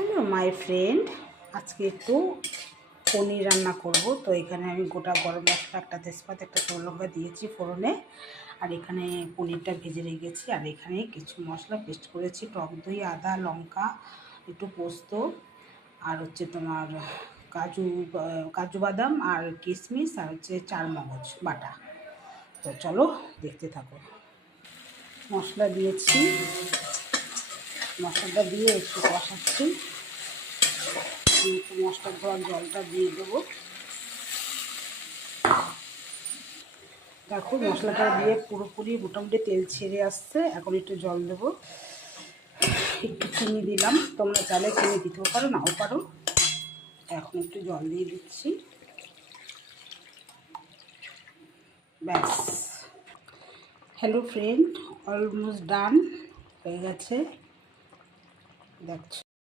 Hello my friend, আজকে একটু পনির রান্না করব। তো এখানে আমি গোটা গরম মশলা, একটা তেজপাতা, একটা শুকনো লঙ্কা দিয়েছি ফোড়নে। আর এখানে পনিরটা ভেজে রেখেছি। আর এখানে কিছু মশলা পেস্ট করেছি, টক দই, আদা, লঙ্কা, একটু পোস্ত, আর হচ্ছে তোমার কাজু বাদাম আর কিশমিশ, আর হচ্ছে চারমগজ বাটা। তো চলো দেখতে থাকো। মশলা দিয়েছি, মশলাটা দিয়ে একটু কষাচ্ছি। মশলা ধোয়ার জলটা দিয়ে দেবো। দেখো মশলাটা দিয়ে পুরোপুরি মোটামুটি তেল ছেড়ে আসছে। এখন একটু জল দেবো, একটু চিনি দিলাম, তোমরা চাইলে চিনি দিতেও পারো, নাও পারো। এখন একটু জল দিয়ে দিচ্ছি, ব্যাস। হ্যালো ফ্রেন্ড, অলমোস্ট ডান হয়ে গেছে, দেখছো।